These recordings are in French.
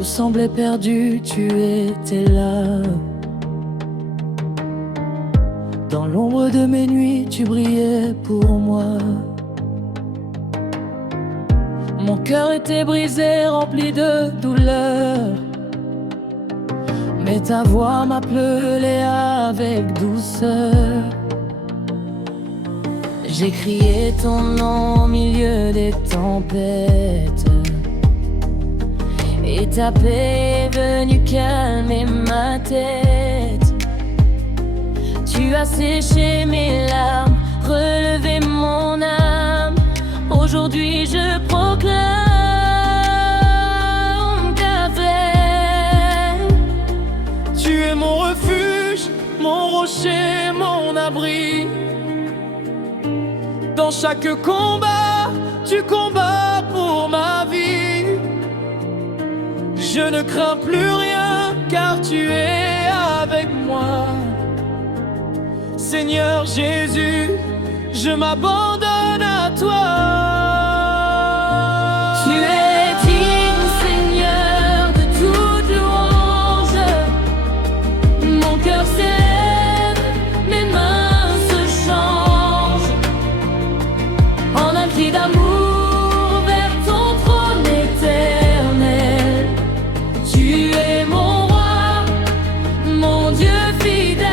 tout semblait perdu, tu étais là. Dans l'ombre de mes nuits, tu brillais pour moi. Mon cœur était brisé, rempli de douleur, mais ta voix m'appelait avec douceur. J'ai crié ton nom au milieu des tempêtes, et ta paix est venue calmer ma tête. Tu as séché mes larmes, relevé mon âme. Aujourd'hui je proclame ta paix. Tu es mon refuge, mon rocher, mon abri. Dans chaque combat, tu combats pour ma vie. Je ne crains plus rien, car tu es avec moi. Seigneur Jésus, je m'abandonne à toi. Tu es digne, Seigneur, de toute louange. Mon cœur s'élève, mes mains se changent en un cri d'amour vers ton trône éternel. Tu es mon roi, mon Dieu fidèle.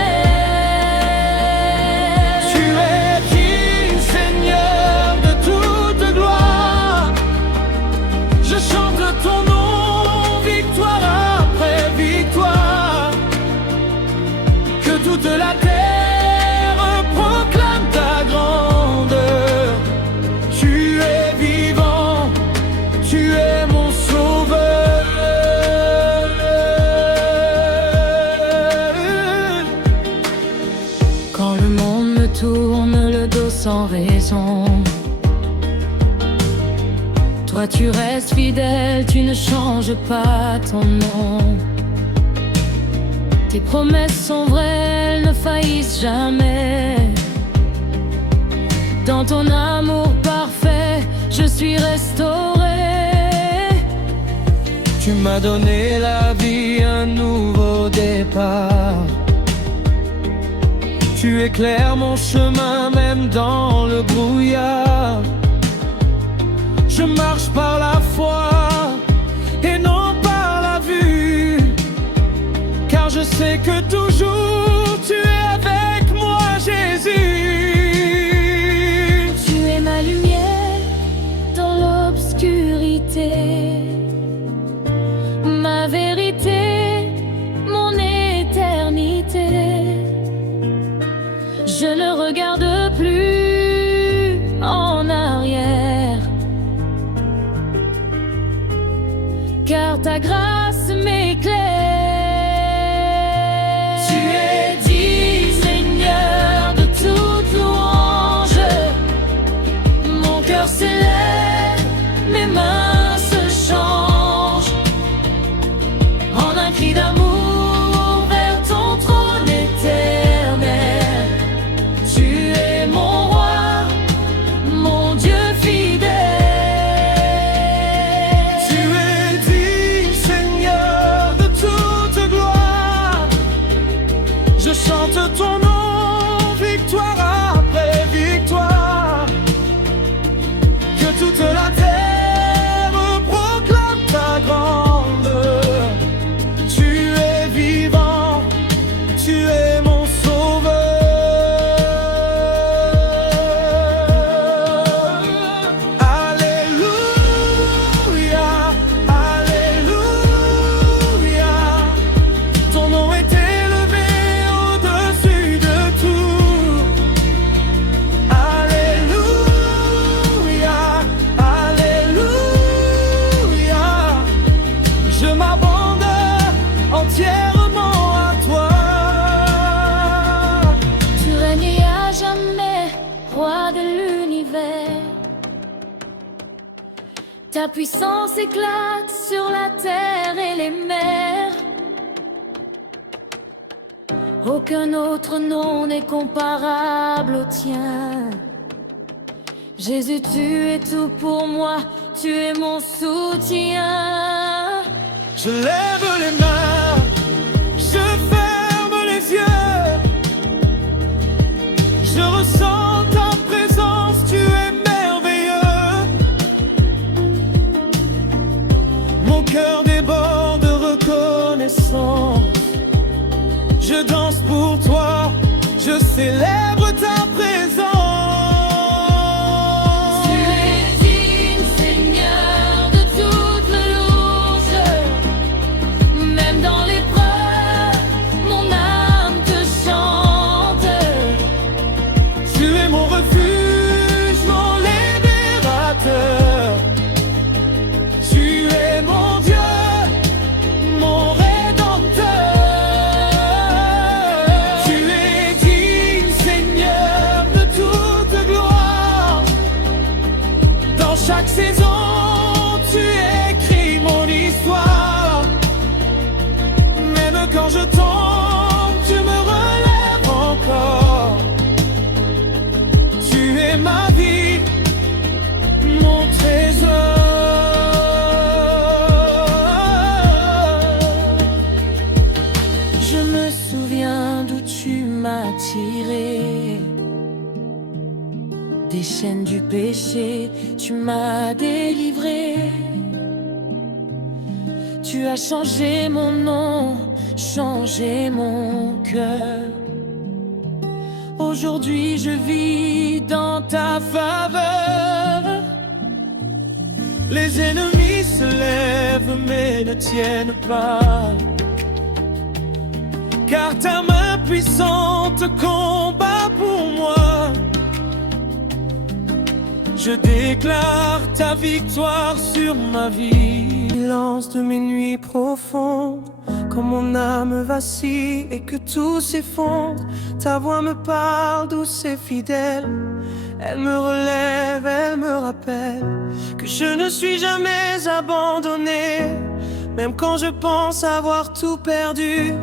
Toute la terre proclame ta grandeur. Tu es vivant, tu es mon sauveur. Quand le monde me tourne le dos sans raison, toi tu restes fidèle, tu ne changes pas ton nom. Tes promesses sont vraies, elles ne faillissent jamais. Dans ton amour parfait, je suis restauré. Tu m'as donné la vie, un nouveau départ. Tu éclaires mon chemin même dans le brouillard. Je marche par la foi et non par la vue, car je sais que toujours tu es avec moi, Jésus. Tu es ma lumière dans l'obscurité, ma vérité, mon éternité. Je ne regarde plus en arrière, car ta grâce m'éclaire. S'élève, mes mains se changent en un cri d'amour vers ton trône éternel. Tu es mon roi, mon Dieu fidèle. Tu es digne, Seigneur, de toute gloire. Je chante ton nom, victoire après victoire. Toute la terre proclame ta grandeur. Tu es vivant, tu es mon sauveur. Alléluia, alléluia. Ton nom est élevé au-dessus de tout. Alléluia. Je m'abandonne entièrement à toi. Tu règnes à jamais, roi de l'univers. Ta puissance éclate sur la terre et les mers. Aucun autre nom n'est comparable au tien. Jésus, tu es tout pour moi, tu es mon soutien. Je lève les mains, je ferme les yeux. Je ressens ta présence, tu es merveilleux. Mon cœur déborde de reconnaissance. Je danse pour toi, je célèbre ta présence. Chaque saison, tu écris mon histoire. Même quand je tombe, tu me relèves encore. Tu es ma vie, mon trésor. Je me souviens d'où tu m'as tiré. Des chaînes du péché, tu m'as délivré. Tu as changé mon nom, changé mon cœur. Aujourd'hui je vis dans ta faveur. Les ennemis se lèvent mais ne tiennent pas, car ta main puissante combat pour moi. Je déclare ta victoire sur ma vie. Silence de mes nuits profondes, quand mon âme vacille et que tout s'effondre, ta voix me parle douce et fidèle. Elle me relève, elle me rappelle que je ne suis jamais abandonné. Même quand je pense avoir tout perdu,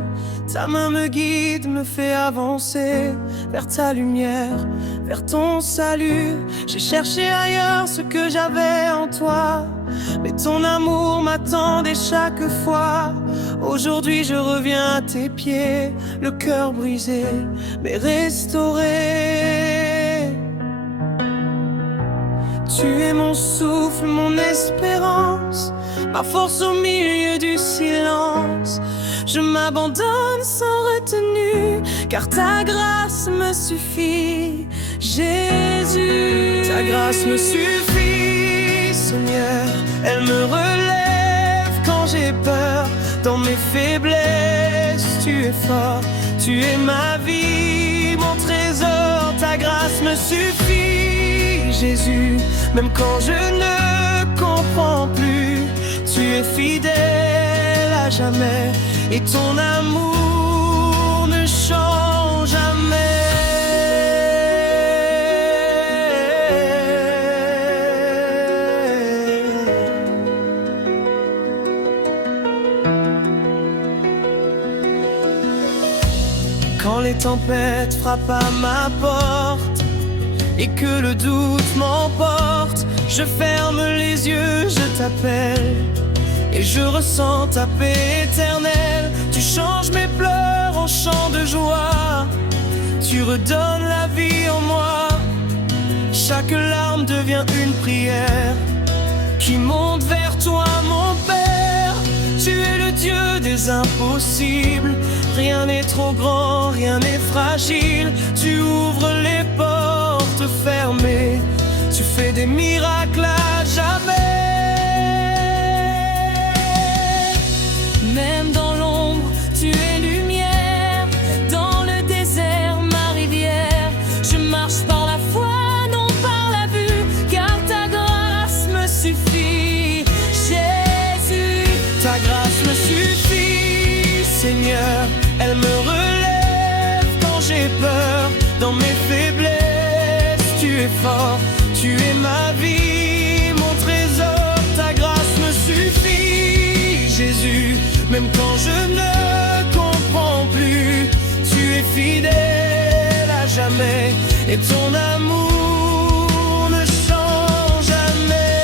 ta main me guide, me fait avancer vers ta lumière, vers ton salut. J'ai cherché ailleurs ce que j'avais en toi, mais ton amour m'attendait chaque fois. Aujourd'hui je reviens à tes pieds, le cœur brisé mais restauré. Tu es mon souffle, mon espérance, ma force au milieu du silence. Je m'abandonne sans retenue, car ta grâce me suffit, Jésus. Ta grâce me suffit, Seigneur. Elle me relève quand j'ai peur. Dans mes faiblesses, tu es fort. Tu es ma vie, mon trésor. Ta grâce me suffit, Jésus. Même quand je ne comprends plus, tu es fidèle à jamais. Et ton amour ne change jamais. Quand les tempêtes frappent à ma porte et que le doute m'emporte, je ferme les yeux, je t'appelle. Et je ressens ta paix éternelle. Tu changes mes pleurs en chants de joie. Tu redonnes la vie en moi. Chaque larme devient une prière qui monte vers toi, mon Père. Tu es le Dieu des impossibles. Rien n'est trop grand, rien n'est fragile. Tu ouvres les portes fermées. Tu fais des miracles à jamais. Même dans l'ombre, tu es lumière. Dans le désert, ma rivière. Je marche par la foi, non par la vue, car ta grâce me suffit, Jésus. Ta grâce me suffit, Seigneur. Elle me relève quand j'ai peur. Dans mes faiblesses, tu es fort. Tu es ma vie, mon trésor. Ta grâce me suffit, Jésus. Même quand je ne comprends plus, tu es fidèle à jamais. Et ton amour ne change jamais.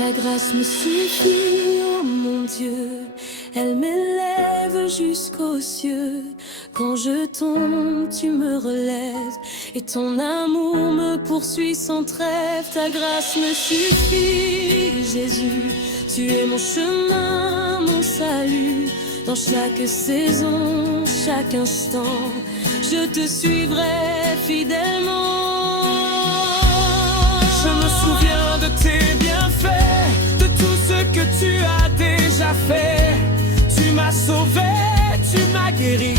Ta grâce me suffit, oh mon Dieu, elle m'élève jusqu'aux cieux. Quand je tombe, tu me relèves, et ton amour me poursuit sans trêve. Ta grâce me suffit, Jésus, tu es mon chemin, mon salut. Dans chaque saison, chaque instant, je te suivrai fidèlement. Je me souviens de tes bienfaits, de tout ce que tu as déjà fait. Tu m'as sauvé, tu m'as guéri,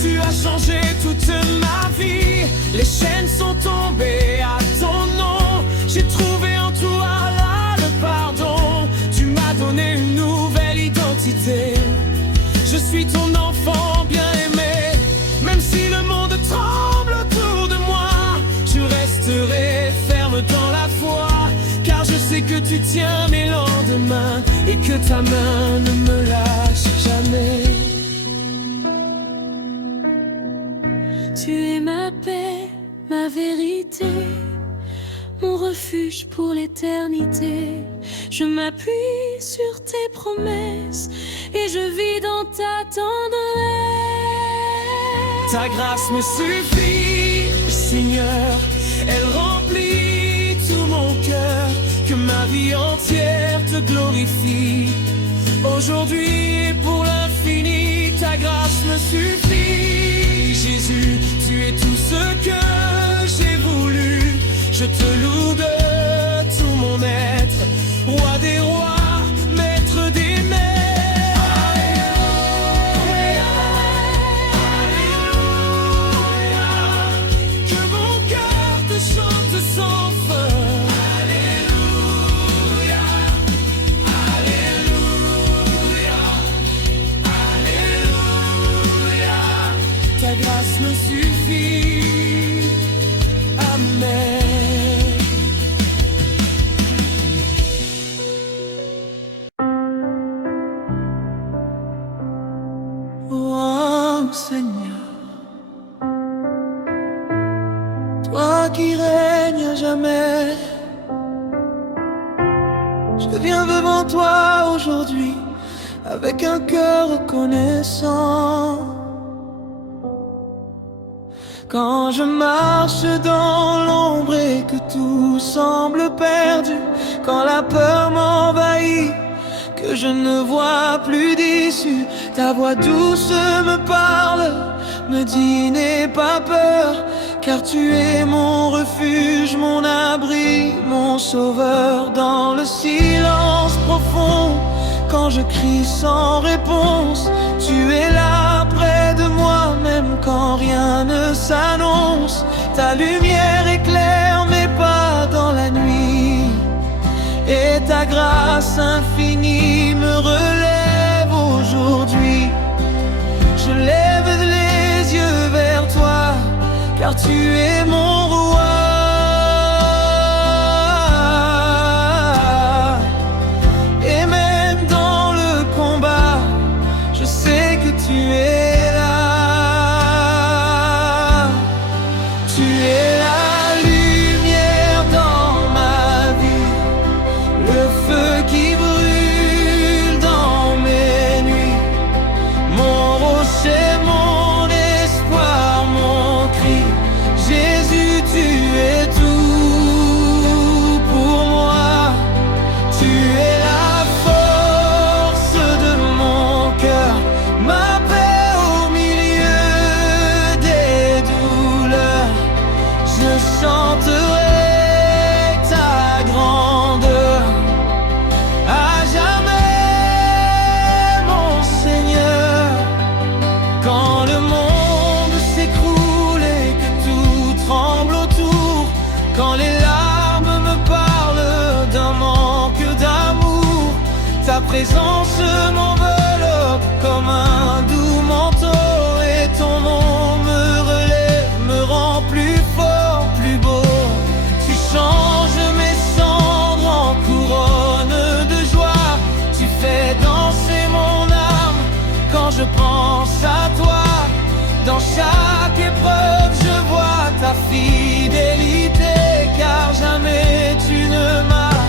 tu as changé toute ma vie. Les chaînes sont tombées à ton nom, j'ai trouvé en toi là le pardon. Tu m'as donné une nouvelle identité, je suis ton enfant bien-aimé. Même si le monde tremble autour de moi, je resterai ferme dans la foi, car je sais que tu tiens mes lendemains et que ta main ne me lâche jamais. Tu es ma paix, ma vérité, mon refuge pour l'éternité. Je m'appuie sur tes promesses et je vis dans ta tendresse. Ta grâce me suffit, Seigneur, elle remplit tout mon cœur. Que ma vie entière te glorifie, aujourd'hui et pour l'infini. Ta grâce me suffit, Jésus, tu es tout ce que j'ai voulu. Je te loue de tout mon être, roi des rois, maître des maîtres. Alléluia, que mon cœur te chante sans fin. Alléluia, Alléluia, Alléluia. Ta grâce me suffit, Amen. Seigneur, toi qui règnes à jamais, je viens devant toi aujourd'hui avec un cœur reconnaissant. Quand je marche dans l'ombre et que tout semble perdu, quand la peur m'envahit, que je ne vois plus d'issue, ta voix douce me parle, me dit n'aie pas peur, car tu es mon refuge, mon abri, mon sauveur. Dans le silence profond, quand je crie sans réponse, tu es là près de moi, même quand rien ne s'annonce. Ta lumière éclaire mes pas dans la nuit, et ta grâce infinie me relève aujourd'hui. Je lève les yeux vers toi, car tu es mon roi. Et même dans le combat, je sais que tu es là. Tu es la lumière dans ma vie, le feu qui brûle dans mes nuits, mon rocher, mon espoir, mon cri. Jésus, tu es tout pour moi. Tu es la force de mon cœur, ma paix au milieu des douleurs. Je chanterai ta grandeur à jamais, mon Seigneur. Quand le monde s'écroule et que tout tremble autour, quand les larmes me parlent d'un manque d'amour, ta présence m'enveloppe comme un doux manteau, et ton nom me relève, me rend plus fort, plus beau. Tu changes mes cendres en couronne de joie, tu fais danser mon âme quand je pense à toi. Dans chaque épreuve, je vois ta fidélité, car jamais tu ne m'as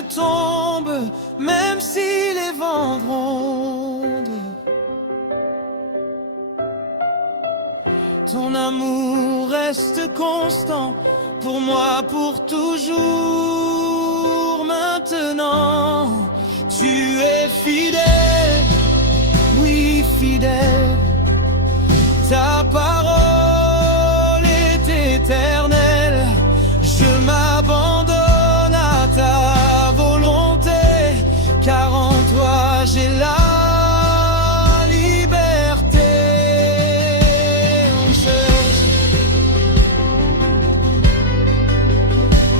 ne tombe, même si les vents grondent. Ton amour reste constant, pour moi, pour toujours. Maintenant, tu es fidèle, oui fidèle. Ta parole est éternelle. Je m'abandonne à ta volonté, car en toi j'ai la liberté.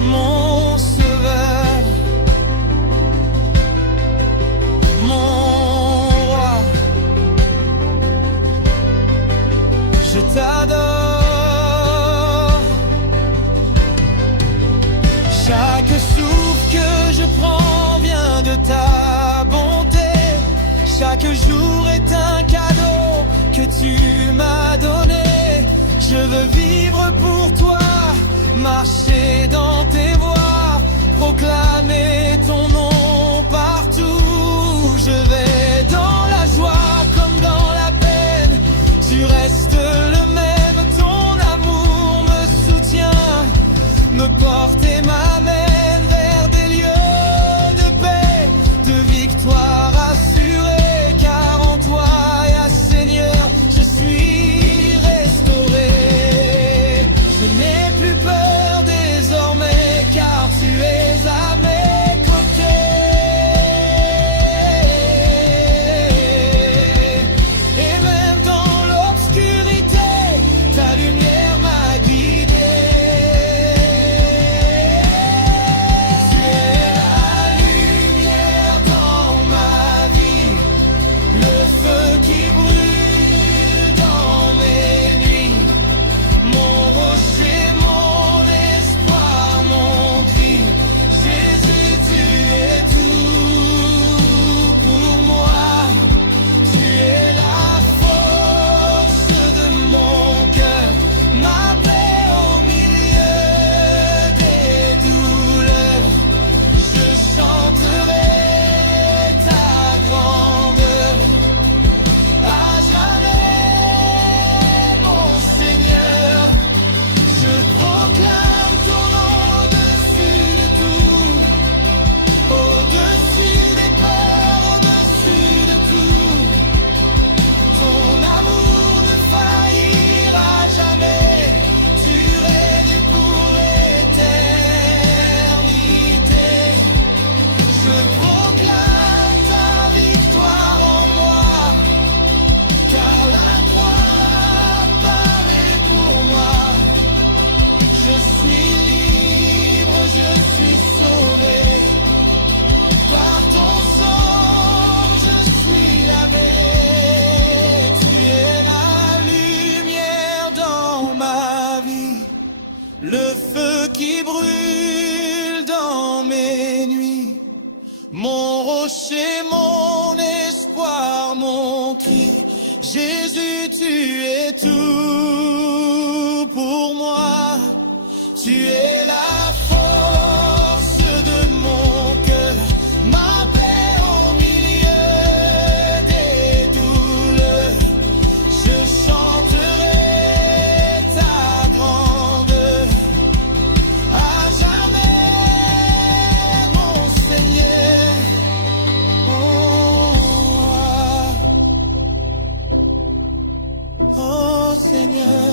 Mon sauveur, mon roi, je t'adore. Chaque souffle que je prends vient de ta bonté. Chaque jour est un cadeau que tu m'as donné. Je veux vivre pour toi, marcher dans tes voies, proclamer ton nom partout. Je vais dans la joie comme dans la peine, tu restes le même, ton amour me soutient, me porte et m'amène vers des lieux de paix, de victoire assurée, car en toi, Seigneur, je suis restauré. Je n'ai plus peur désormais, car tu es à mes côtés. Et même dans l'obscurité, ta lumière m'a guidé. Tu es la lumière dans ma vie, le feu qui brûle dans mes nuits, mon rocher, mon espoir, mon cri. Jésus, tu es tout pour moi. Tu es la force de mon cœur, ma paix au milieu des douleurs. Je chanterai ta grandeur à jamais, mon Seigneur. Je proclame ton nom au-dessus de tout, au-dessus des peurs, au-dessus de tout. Ton amour ne faillira jamais, tu règnes pour l'éternité. Je proclame ta victoire en moi, car la croix a parlé pour moi. Je suis libre, je suis sauvé. Par ton sang, je suis lavé. Tu es la lumière dans ma vie, le feu qui brûle dans mes nuits, mon rocher, mon espoir, mon cri. Jésus, tu es tout pour moi. Tu es la force de mon cœur, ma paix au milieu des douleurs. Je chanterai ta grandeur à jamais, mon Seigneur, mon roi. Oh Seigneur.